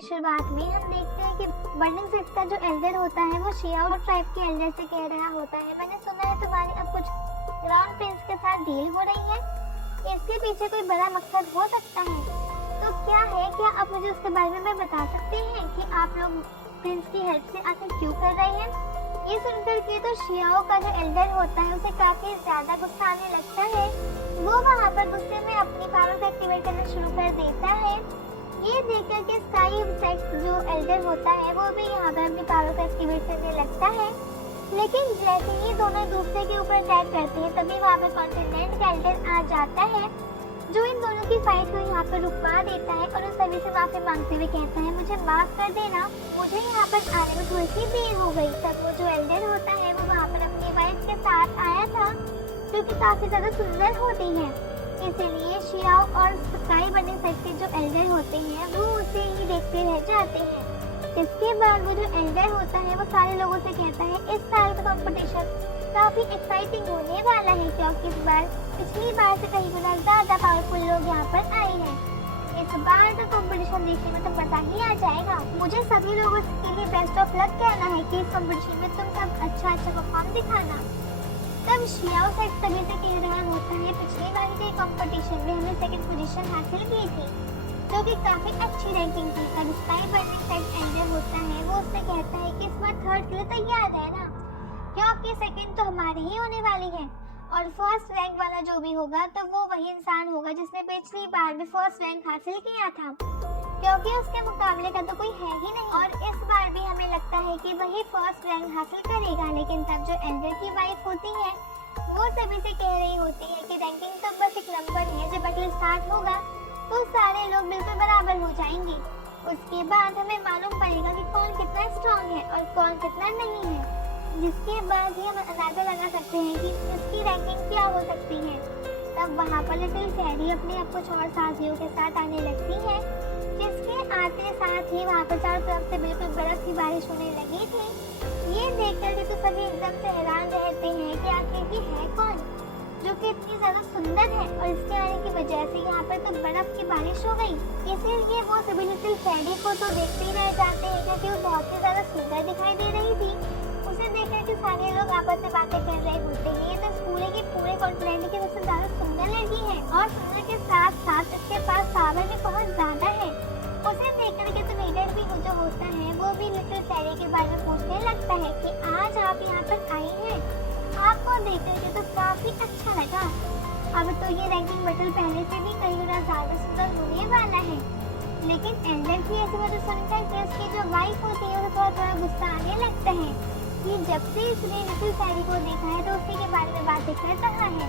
की शुरुआत में हम देखते हैं कि बर्निंग सेक्ट का जो एल्डर होता है वो शियाओ ट्राइब के एल्डर से कह रहा होता है, मैंने सुना है तुम्हारी अब कुछ क्राउन प्रिंस के साथ डील हो रही है, इसके पीछे कोई बड़ा मकसद हो सकता है। तो क्या है, क्या आप मुझे उसके बारे में बता सकते हैं कि आप लोग प्रिंस की हेल्प से आखिर क्यों कर रहे हैं। ये सुनकर के तो शियाओ का जो एल्डर होता है उसे काफी ज्यादा गुस्सा आने लगता है। वो वहाँ पर गुस्से में अपनी पावर्स एक्टिवेट करना शुरू कर देता है। ये देखकर के स्काई इंसेक्ट जो एल्डर होता है वो भी यहाँ पर अपनी पावर्स एक्टिवेट करने लगता है। लेकिन जैसे ही दोनों एक दूसरे के ऊपर अटैक करते हैं तभी वहाँ पर कॉन्टिनेंट का एल्डर आ जाता है, जो इन दोनों की फाइट को यहाँ पर रुकवा देता है और उन सभी से माफी मांगते हुए कहता है, मुझे माफ कर देना, मुझे यहाँ पर आने में थोड़ी सी देर हो गई। तब वो जो एल्डर होता है वो वहाँ पर अपनी वाइफ के साथ आया था, जो कि काफी ज्यादा सुंदर होती है। इसलिए शियाओ और स्काई बने सकते जो एल्डर होते हैं वो उसे ही देखते रह जाते हैं। इसके बाद वो जो एल्डर होता है वो सारे लोगों से कहता है, इस साल का कंपटीशन काफी एक्साइटिंग होने वाला है, क्योंकि इस बार पिछली बार से कहीं गुना ज्यादा पावरफुल लोग यहाँ पर आए हैं। इस बार का कंपटीशन देखने में तो पता ही आ जाएगा। मुझे सभी लोगों के लिए बेस्ट ऑफ लक कहना है कि इस कंपटीशन में तुम सब अच्छा परफॉर्म दिखाना। तब शियाओ सेट सभी से कह रहा होता है, पिछली बार के कंपटीशन में हमने सेकंड पोजीशन हासिल की थी, जो कि काफी अच्छी रैंकिंग थी। तब स्काई बर्निंग सेट एंडर होता है वो उससे कहता है कि इस बार थर्ड के लिए तैयार है ना, क्योंकि सेकंड तो हमारी ही होने वाली है और फर्स्ट रैंक वाला जो भी होगा तो वो वही इंसान होगा जिसने पिछली बार भी फर्स्ट रैंक हासिल किया था, क्योंकि उसके मुकाबले का तो कोई है ही नहीं। और इस बार भी हमें लगता है कि वही फर्स्ट रैंक हासिल करेगा। लेकिन तब जो एल्डर की वाइफ होती है वो सभी से कह रही होती है कि रैंकिंग तो बस एक नंबर है, जब बैटल स्टार्ट होगा तो सारे लोग बिल्कुल बराबर हो जाएंगे। उसके बाद हमें मालूम पड़ेगा कि कौन कितना स्ट्रॉन्ग है और कौन कितना नहीं है, जिसके बाद ही हम अंदाजा लगा सकते हैं कि इसकी रैंकिंग क्या हो सकती है। तब वहाँ पर लिटिल फेरी अपने कुछ और साथियों के साथ आने लगती है, जिसके आते साथ ही वहाँ पर चारों तरफ से बिल्कुल बर्फ की बारिश होने लगी थी। ये देखकर के तो सभी एकदम से हैरान रहते हैं कि आखिर ये है कौन जो कि इतनी ज्यादा सुंदर है, और इसके आने की वजह से यहाँ पर तो बर्फ की बारिश हो गई। इसीलिए वो सभी लिटिल फेरी को तो देखते ही रह जाते हैं, क्योंकि वो बहुत ही ज्यादा सुंदर दिखाई दे रही थी। उसे देखकर के सारे लोग आपस में बातें कर रहे होते हैं, ये तो पूरे के पूरे कॉन्टिनेंट की सबसे ज्यादा सुंदर लड़की है और सुंदर के साथ साथ इसके पास पावर भी बहुत ज्यादा है। उसे देखकर के तो लीडर भी जो होता है वो भी लिटिल फेरी के बारे में पूछने लगता है कि आज आप यहाँ पर आई हैं, आपको देखकर के तो काफी अच्छा लगा। अब तो ये रैंकिंग बैटल पहले से भी कई गुना ज्यादा सुंदर होने वाला है। लेकिन एल्डर की ऐसी बातें सुनकर के उसकी जो वाइफ होती है उसे थोड़ा गुस्सा आने लगता है कि जब से इसने लिटिल फेरी को देखा है तो उसी के बारे में बातें कर रहा है।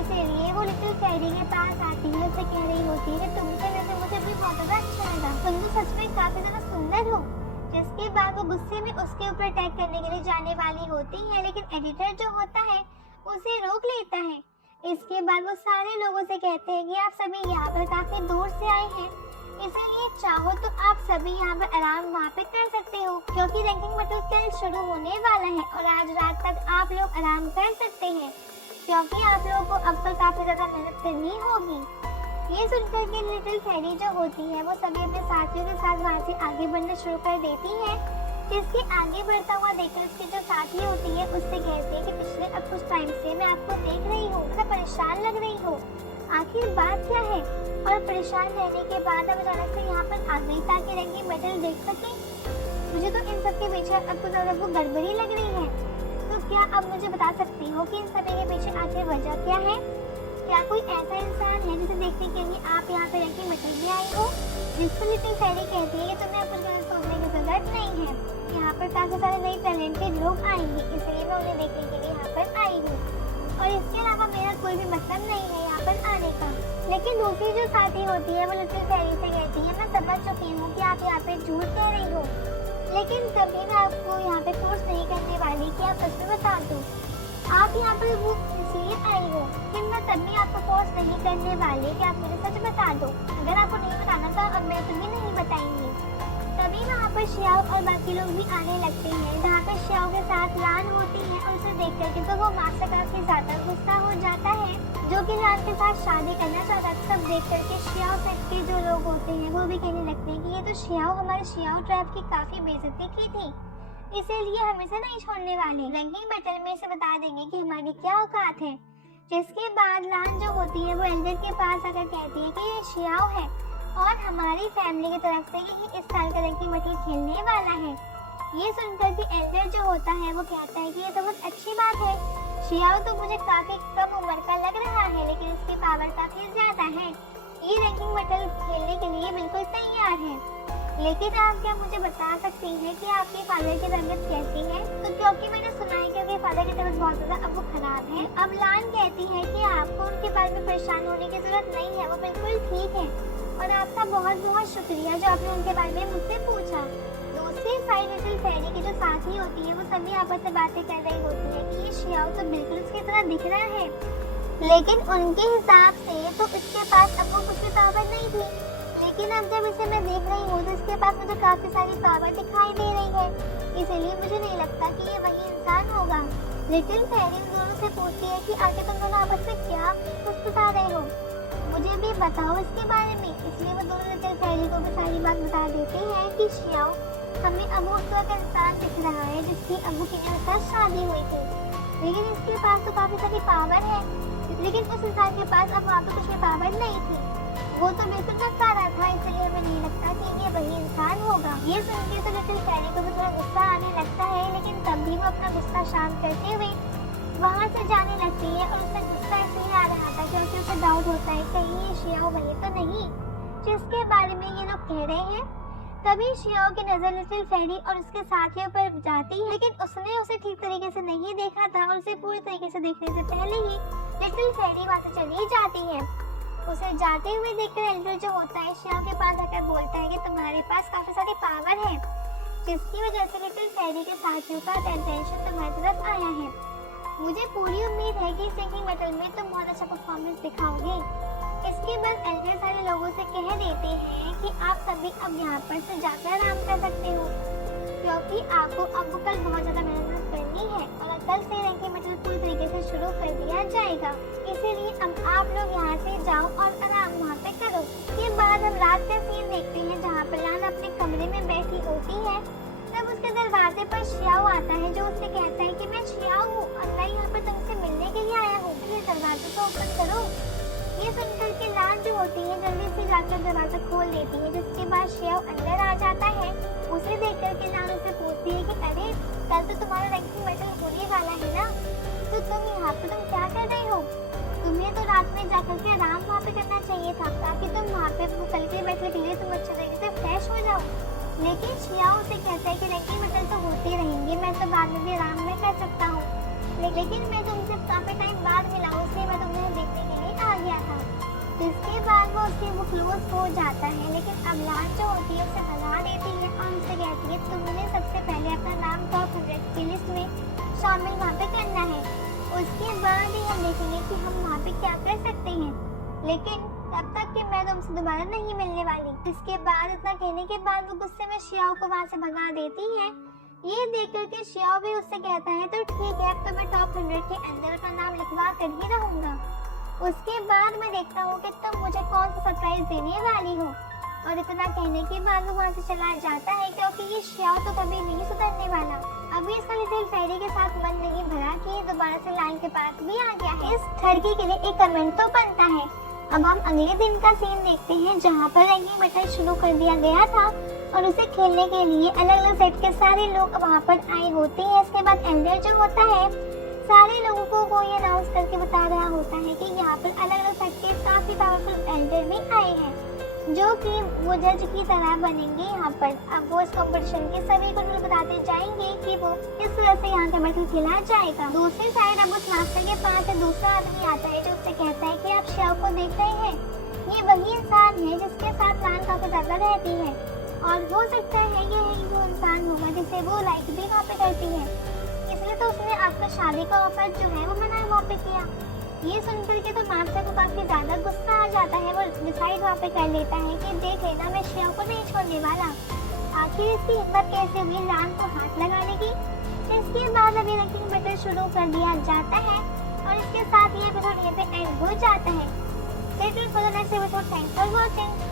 इसीलिए वो लिटिल फेरी के पास आती है, उसे कह रही होती है कि तुमसे वैसे मुझे भी बहुत ज्यादा अच्छा लगा, तुम तो सच में काफी ज्यादा सुंदर हो। जिसके बाद वो गुस्से में उसके ऊपर अटैक करने के लिए जाने वाली होती है, लेकिन एडिटर जो होता है उसे रोक लेता है। इसके बाद वो सारे लोगों से कहते हैं कि आप सभी यहाँ पर काफी दूर से आए हैं, इसलिए चाहो तो आप सभी यहाँ पर आराम वहाँ पे कर सकते हो, क्योंकि रैंकिंग बैटल कल शुरू होने वाला है और आज रात तक आप लोग आराम कर सकते हैं, क्योंकि आप लोगों को अब तक काफी ज्यादा मेहनत करनी होगी। ये सुनकर के लिटिल फेरी जो होती है वो सभी अपने साथियों के साथ वहाँ से आगे बढ़ना शुरू कर देती है। जिसके आगे बढ़ता हुआ देखकर उसकी जो साथी होती है उससे कहती है कि पिछले अब कुछ टाइम से मैं आपको देख रही हूँ, मतलब परेशान लग रही हो, आखिर बात क्या है। और परेशान रहने के बाद अब अचानक से यहाँ पर आ गई ताकि रैंकिंग बैटल देख सके। मुझे तो इन सब के पीछे अब कुछ ज्यादा वो गड़बड़ी लग रही है, तो क्या आप मुझे बता सकती हो कि इन सभी के पीछे आखिर वजह क्या है। क्या कोई ऐसा इंसान है जिसे देखने के लिए आप यहाँ पे रैंकिंग बैटल में आई हो। जिसको लिटिल फेरी कहती है कि तुम्हें कुछ गलत सोचने की जरूरत नहीं है, यहाँ पर काफी सारे नए टैलेंटेड लोग आएंगे, इसलिए मैं उन्हें देखने के लिए यहाँ पर आई हूँ, और इसके अलावा मेरा कोई भी मतलब नहीं है यहाँ पर आने का। लेकिन दूसरी जो साथी होती है वो लिटिल फेरी से कहती है, मैं समझ चुकी हूँ कि आप यहाँ पे झूठ कह रही हो, लेकिन कभी मैं आपको यहाँ पे फोर्स नहीं करने वाली कि आप सच में बता दो आप यहाँ पर वो इसलिए आई हो, कि मैं तभी आपको फोर्स नहीं करने वाली कि आप मुझे सच बता दो। अगर आपको नहीं बताना था अब मैं तुम्हें नहीं बताएंगी। तभी वहाँ पर पर शियाओ और बाकी लोग भी आने लगते हैं, जहाँ पे शियाओ के साथ लान होती है और उसे देख करके तो वो माँ से काफी ज्यादा गुस्सा हो जाता है, जो कि लान के साथ शादी करना चाहता था। सब देख करके शियाओ सेट के जो लोग होते हैं वो भी कहने लगते हैं कि ये तो शियाओ हमारे शियाओ ट्राइब की काफी बेइज्जती की थी, इसीलिए हम इसे नहीं छोड़ने वाले। रैंकिंग बैटल में इसे बता देंगे कि हमारी क्या औकात है। जिसके बाद लान जो होती है वो एल्डर के पास आकर कहती है कि ये शियाओ है और हमारी फैमिली की तरफ से ही इस साल का रैंकिंग बैटल खेलने वाला है। ये सुनकर भी एल्डर जो होता है वो कहता है कि ये तो बहुत अच्छी बात है, शियाओ तो मुझे काफी कम उम्र का लग रहा है लेकिन इसकी पावर काफी ज्यादा है, ये रैंकिंग बैटल खेलने के लिए बिल्कुल तैयार है। लेकिन आप क्या मुझे बता सकती हैं कि आपके फादर की तबीयत कैसी है? तो क्योंकि मैंने सुना है कि उनके फादर की तबीयत बहुत ज्यादा अब वो खराब है। अब लान कहती है कि आपको उनके बारे में परेशान होने की जरूरत नहीं है, वो बिल्कुल ठीक है और आपका बहुत बहुत शुक्रिया जो आपने उनके बारे में मुझसे पूछा। दूसरी साइड लिटिल फेरी की जो साथी होती है वो सभी आपस में बातें कर रही होती है कि ये शियाओ तो बिल्कुल उसकी तरह दिख रहा है, लेकिन उनके हिसाब से तो इसके पास अब वो कुछ भी पावर नहीं थी, लेकिन अब जब इसे मैं देख रही हूँ तो इसके पास मुझे काफी सारी पावर दिखाई दे रही है, इसीलिए मुझे नहीं लगता कि ये वही इंसान होगा। लिटिल फेरी उन दोनों से पूछती है कि आगे तुम दोनों आपस में क्या कुछ बता रहे हो, मुझे भी बताओ इसके बारे में। इसलिए वो दोनों लिटिल फेरी को भी सारी बात बता देती है कि शियाओ हमें अबू उस वक्त इंसान दिख रहा है जिसकी अबू की साथ शादी हुई थी, लेकिन इसके पास तो काफी सारी पावर है, लेकिन उस इंसान के पास अब वहाँ पे कुछ भी पावर नहीं थी, वो तो बिल्कुल नशा रहा था, इसलिए हमें नहीं लगता कि ये वही इंसान होगा। ये सुनकर तो लिटिल फेरी को भी थोड़ा गुस्सा आने लगता है, लेकिन तब भी वो अपना गुस्सा शांत करते हुए वहाँ से जाने लगती है और उसमें गुस्सा इसलिए आ रहा था क्योंकि उसे डाउट होता है कहीं ये शियाओ वही तो नहीं जिसके बारे में ये लोग कह रहे हैं। तभी शियाओ की नजर लिटिल फेरी और उसके साथियों पर जाती है, लेकिन उसने उसे ठीक तरीके से नहीं देखा था और उसे पूरी तरीके से देखने से पहले ही लिटिल फेरी वहाँ से चली जाती है। उसे जाते हुए देखकर एल्डर जो होता है शियाओ के पास आकर बोलता है कि तुम्हारे पास काफी सारी पावर है, जिसकी वजह से लिटिल फेरी के साथियों का अटेंशन तुम्हारी तरफ आया है। मुझे पूरी उम्मीद है कि इस रैंकिंग बैटल में तुम बहुत अच्छा परफॉर्मेंस दिखाओगे। इसके बाद एल्डर सारे लोगों से कह देते हैं कि आप सभी अब यहाँ पर से जाकर आराम कर सकते हो, क्योंकि आपको अब कल बहुत ज्यादा मेहनत करनी है और कल से रैंकिंग बैटल पूरी तरीके से शुरू कर दिया जाएगा, इसीलिए अब आप लोग यहाँ से जाओ और आराम वहाँ पे करो। इसके बाद हम रात का सीन देखते हैं जहाँ पर लान अपने कमरे में बैठी होती है, तब उसके दरवाजे पर शियाओ आता है जो उससे कहता है कि मैं शियाओ हूँ और मैं यहाँ पर तुमसे मिलने के लिए आया हूँ, ये दरवाजे को ओपन करो। ये सुनकर के लान जो होती है जल्दी से जाकर दरवाजा खोल देती है, जिसके बाद शियाओ अंदर आ जाता है। उसे देख करके लान उसे पूछती है कि अरे कल तो तुम्हारा रैंकिंग बैटल होने वाला है ना, तो तुम यहाँ पे तुम क्या कर रहे हो? तुम्हें तो रात में जाकर के आराम वहाँ पे करना चाहिए था ताकि तुम वहाँ पे कल के बैटल के लिए तुम अच्छे तरीके से फ्रेश हो जाओ। लेकिन शियाओ उसे कहता है कि रैंकिंग बैटल तो होते रहेंगे, मैं तो बाद में भी आराम में कर सकता हूँ, लेकिन मैं तुमसे काफी टाइम बाद मिला हूँ, इसलिए मैं तुम्हें देखने के लिए आ गया था। इसके बाद वो उससे वो क्लोज हो जाता है, लेकिन अब लान जो होती है उसे भगा देती है और उसे कहती है तुमने सबसे पहले अपना नाम टॉप 100 की लिस्ट में शामिल वहाँ पे करना है, उसके बाद ही हम देखेंगे कि हम वहाँ पे क्या कर सकते हैं, लेकिन तब तक कि मैं तुमसे दोबारा नहीं मिलने वाली। इसके बाद इतना कहने के बाद वो गुस्से में शियाओ को वहाँ से भगा देती है। ये देख करके शियाओ भी उससे कहता है तो ठीक है, अब तो मैं टॉप 100 के अंदर अपना नाम लिखवा कर ही रहूंगा। उसके बाद मैं देखता हूँ कि तुम मुझे कौन सा सरप्राइज देने वाली हो, और इतना कहने के बाद वो वहाँ से चला जाता है क्योंकि ये शियाओ तो कभी नहीं सुधरने वाला। अभी इसका लिटिल फेरी के साथ मन नहीं भरा कि ये दोबारा से लाइन के पास भी आ गया है। इस लड़की के लिए एक कमेंट तो बनता है। अब हम अगले दिन का सीन देखते हैं जहाँ पर रैंकिंग बैटल शुरू कर दिया गया था और उसे खेलने के लिए अलग अलग सेट के सारे लोग वहाँ पर आए होते हैं। इसके बाद एल्डर जो होता है सारे लोगों को वो ये अनाउंस करके बता रहा होता है कि यहाँ पर अलग अलग सेट के काफी पावरफुल एल्डर भी आए हैं जो कि वो जज की तरह बनेंगे यहाँ पर। अब वो इस कंपटीशन के सभी को बताते जाएंगे कि वो किस तरह से यहाँ का बैटल खेला जाएगा। दूसरी साइड अब उस मास्टर के पास दूसरा आदमी आता है जो उससे कहता है कि आप शियाओ को देख रहे हैं, ये वही इंसान है जिसके साथ लान काफी ज्यादा रहती है और हो सकता है ये वो इंसान होगा जिसे वो लाइक भी वहाँ पे करती है, इसलिए तो उसने आपका शादी का ऑफर जो है वो मना वहाँ पे किया। ये सुनकर के तो मास्टर को काफी ज्यादा गुस्सा आ जाता है। वो डिसाइड वहाँ पे कर लेता है कि देख लेना मैं शियाओ को नहीं छोड़ने वाला, आखिर इसकी हिम्मत कैसे हुई रान को हाथ लगाने की। इसके बाद अभी रैंकिंग बैटल शुरू कर दिया जाता है और इसके साथ ये एपिसोड यहाँ पे एंड हो जाता है। Thank you for the next episode. Thanks for watching.